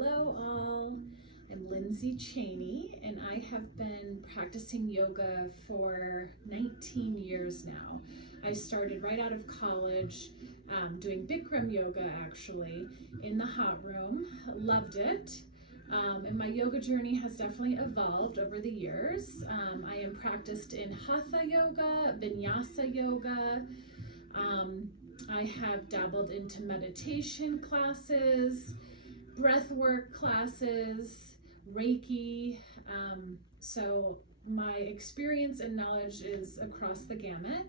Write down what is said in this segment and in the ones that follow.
Hello all, I'm Lyndsay Chaney and I have been practicing yoga for 19 years now. I started right out of college doing Bikram yoga actually in the hot room, loved it. And my yoga journey has definitely evolved over the years. I am practiced in hatha yoga, vinyasa yoga. I have dabbled into meditation classes, breath work classes, Reiki. So my experience and knowledge is across the gamut.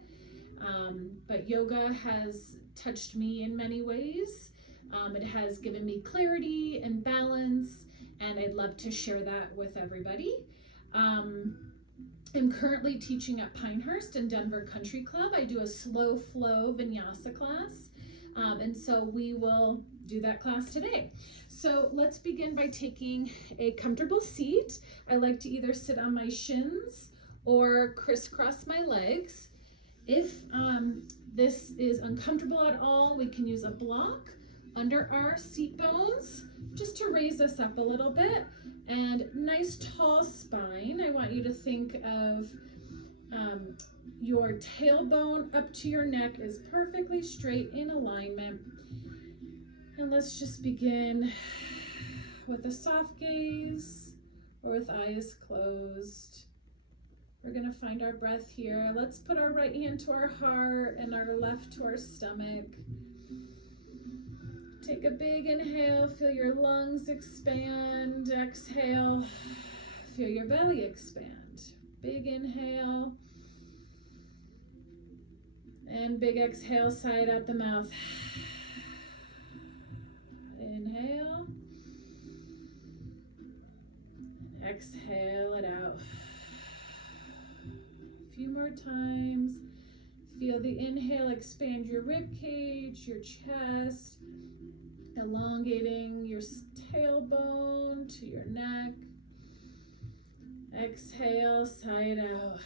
But yoga has touched me in many ways. It has given me clarity and balance, and I'd love to share that with everybody. I'm currently teaching at Pinehurst and Denver Country Club. I do a slow flow vinyasa class, and so we will do that class today. So let's begin by taking a comfortable seat. I like to either sit on my shins or crisscross my legs. If this is uncomfortable at all, we can use a block under our seat bones just to raise us up a little bit. And nice tall spine. I want you to think of your tailbone up to your neck is perfectly straight in alignment. And let's just begin with a soft gaze or with eyes closed. We're gonna find our breath here. Let's put our right hand to our heart and our left to our stomach. Take a big inhale, feel your lungs expand. Exhale, feel your belly expand. Big inhale. And big exhale, side out the mouth. Inhale. And exhale it out. A few more times. Feel the inhale expand your rib cage, your chest, elongating your tailbone to your neck. Exhale, side out.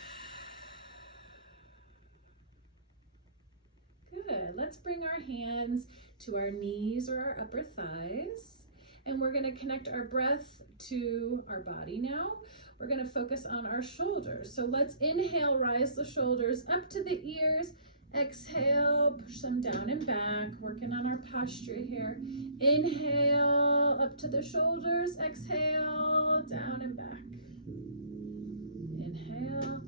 Good. Let's bring our hands to our knees or our upper thighs. And we're going to connect our breath to our body now. We're going to focus on our shoulders. So let's inhale, rise the shoulders up to the ears. Exhale, push them down and back, working on our posture here. Inhale, up to the shoulders. Exhale, down and back. Inhale.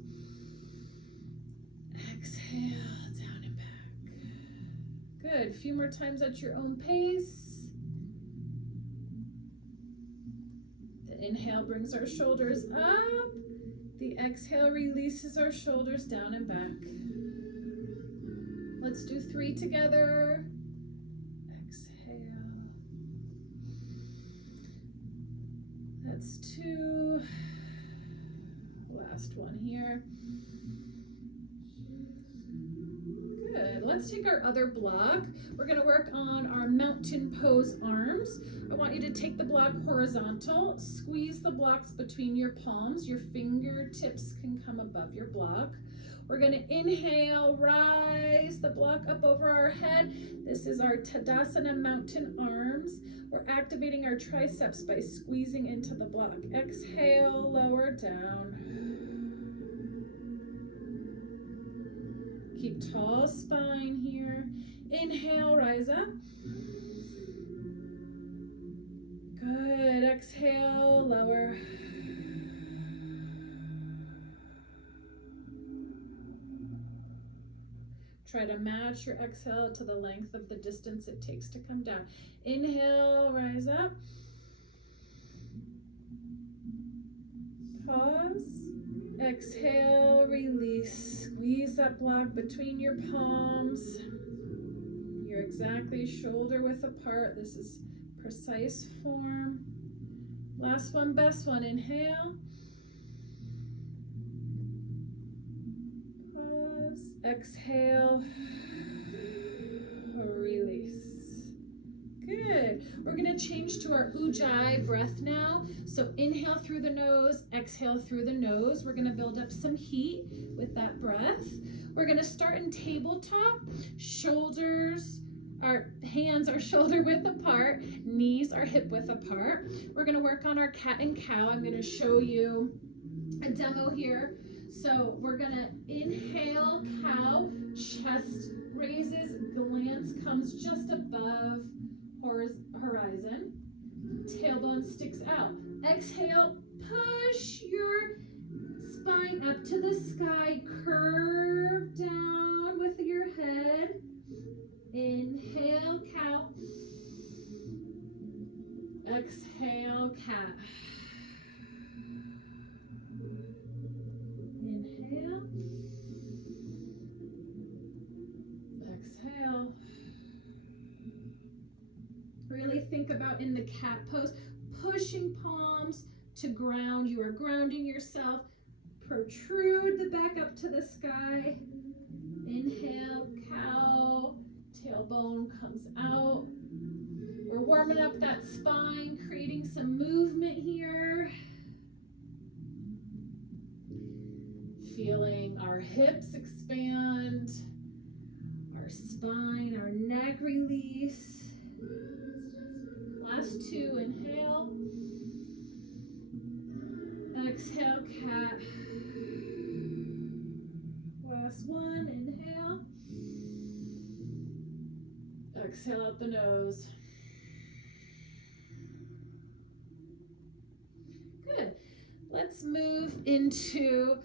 Exhale, down and back. Good. A few more times at your own pace. The inhale brings our shoulders up. The exhale releases our shoulders down and back. Let's do 3 together. Exhale. That's 2. Last one here. Good. Let's take our other block. We're going to work on our mountain pose arms. I want you to take the block horizontal. Squeeze the blocks between your palms. Your fingertips can come above your block. We're going to inhale, rise the block up over our head. This is our Tadasana mountain arms. We're activating our triceps by squeezing into the block. Exhale, lower down. Keep tall spine here. Inhale, rise up. Good. Exhale, lower. Try to match your exhale to the length of the distance it takes to come down. Inhale, rise up. Pause. Exhale, release. Squeeze that block between your palms. You're exactly shoulder width apart. This is precise form. Last one, best one. Inhale. Exhale, release. Good. We're going to change to our Ujjayi breath now. So inhale through the nose, exhale through the nose. We're going to build up some heat with that breath. We're going to start in tabletop. Shoulders, our hands are shoulder width apart, knees are hip width apart. We're gonna work on our cat and cow. I'm gonna show you a demo here. So we're gonna inhale, cow, chest raises, glance comes just above horizon, tailbone sticks out. Exhale, push your spine up to the sky, curve down with your head. Inhale, cow. Exhale, cat. Inhale. Exhale. Really think about in the cat pose, pushing palms to ground. You are grounding yourself. Protrude the back up to the sky. Inhale, cow. Tailbone comes out. We're warming up that spine, creating some movement here. Feeling our hips expand, our spine, our neck release. Last two, inhale. Exhale, cat. Last one, inhale. Exhale out the nose. Good. Let's move into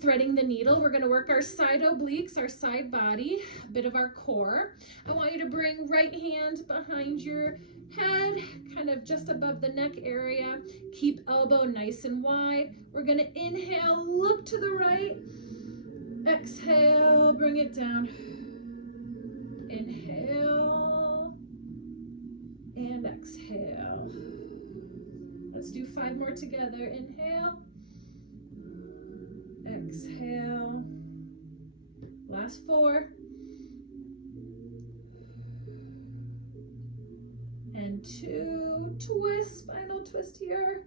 threading the needle. We're going to work our side obliques, our side body, a bit of our core. I want you to bring right hand behind your head, kind of just above the neck area. Keep elbow nice and wide. We're going to inhale, look to the right. Exhale, bring it down. Inhale and exhale. Let's do 5 more together. Inhale. Exhale. Last 4. And 2. Twist, spinal twist here.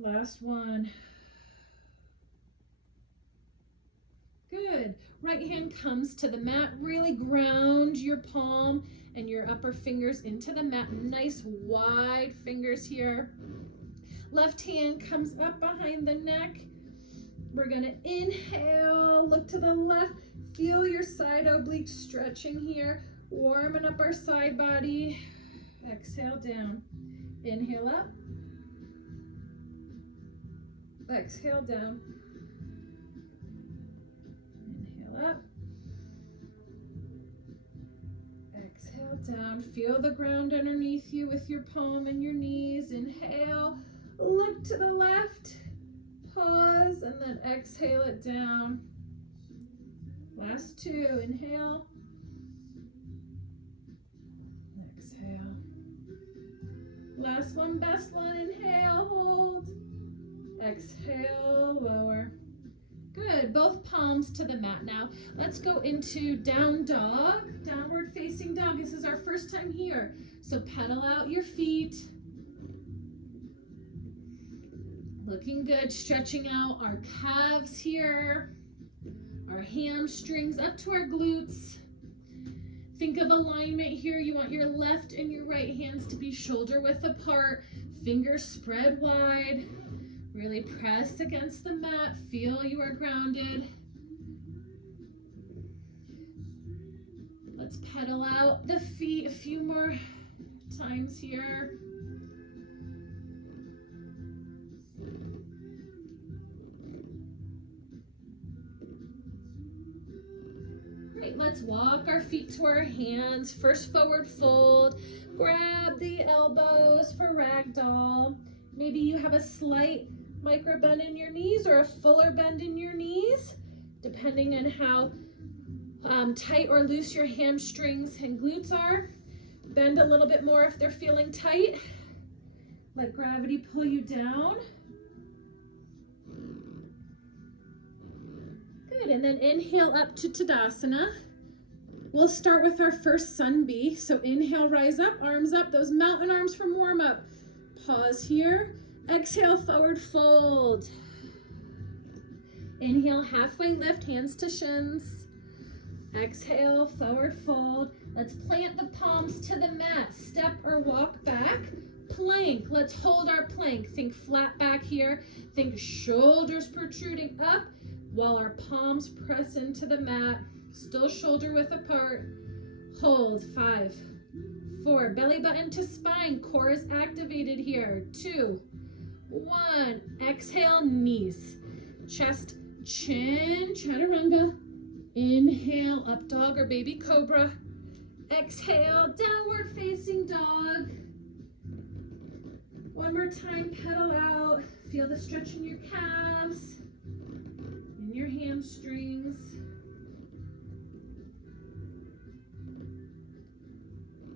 Last 1. Good. Right hand comes to the mat. Really ground your palm and your upper fingers into the mat. Nice wide fingers here. Left hand comes up behind the neck. We're going to inhale, look to the left. Feel your side obliques stretching here. Warming up our side body. Exhale down. Inhale up. Exhale down. Inhale up. Exhale down. Feel the ground underneath you with your palm and your knees. Inhale. Look to the left. Pause and then exhale it down. Last 2. Inhale. Exhale. Last one, best one. Inhale, hold. Exhale, lower. Good. Both palms to the mat now. Let's go into down dog, downward facing dog. This is our first time here. So pedal out your feet. Looking good. Stretching out our calves here. Our hamstrings up to our glutes. Think of alignment here. You want your left and your right hands to be shoulder width apart. Fingers spread wide. Really press against the mat. Feel you are grounded. Let's pedal out the feet a few more times here. Great, let's walk our feet to our hands. First forward fold. Grab the elbows for ragdoll. Maybe you have a slight micro bend in your knees or a fuller bend in your knees, depending on how tight or loose your hamstrings and glutes are. Bend a little bit more if they're feeling tight. Let gravity pull you down. Good, and then inhale up to Tadasana. We'll start with our first sun bee. So inhale, rise up, arms up, those mountain arms from warm up. Pause here. Exhale, forward fold. Inhale, halfway lift, hands to shins. Exhale, forward fold. Let's plant the palms to the mat. Step or walk back. Plank. Let's hold our plank. Think flat back here. Think shoulders protruding up while our palms press into the mat. Still shoulder width apart. Hold. 5, 4. Belly button to spine. Core is activated here. 2, 1. Exhale, knees. Chest, chin, chaturanga. Inhale, up dog or baby cobra. Exhale, downward facing dog. One more time, pedal out. Feel the stretch in your calves, in your hamstrings.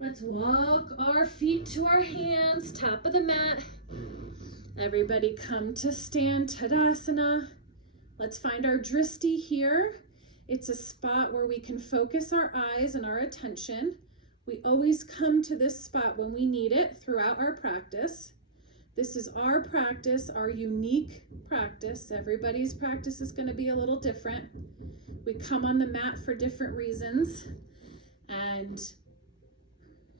Let's walk our feet to our hands, top of the mat. Everybody come to stand, Tadasana. Let's find our dristi here. It's a spot where we can focus our eyes and our attention. We always come to this spot when we need it throughout our practice. This is our practice, our unique practice. Everybody's practice is going to be a little different. We come on the mat for different reasons. And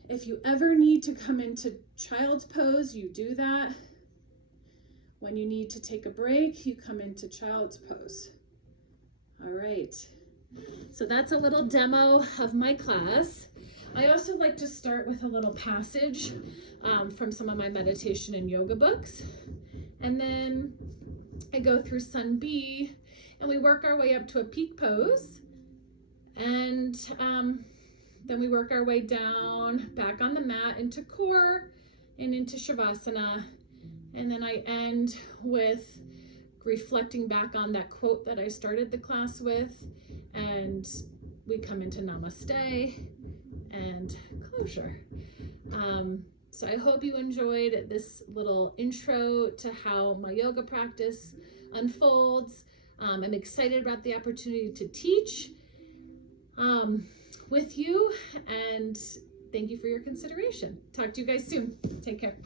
if you ever need to come into child's pose, you do that. When you need to take a break, you come into child's pose. All right. So that's a little demo of my class. I also like to start with a little passage from some of my meditation and yoga books. And then I go through Sun B, and we work our way up to a peak pose. And then we work our way down, back on the mat, into core and into Shavasana. And then I end with reflecting back on that quote that I started the class with. And we come into Namaste and closure. So I hope you enjoyed this little intro to how my yoga practice unfolds. I'm excited about the opportunity to teach with you, and thank you for your consideration. Talk to you guys soon. Take care.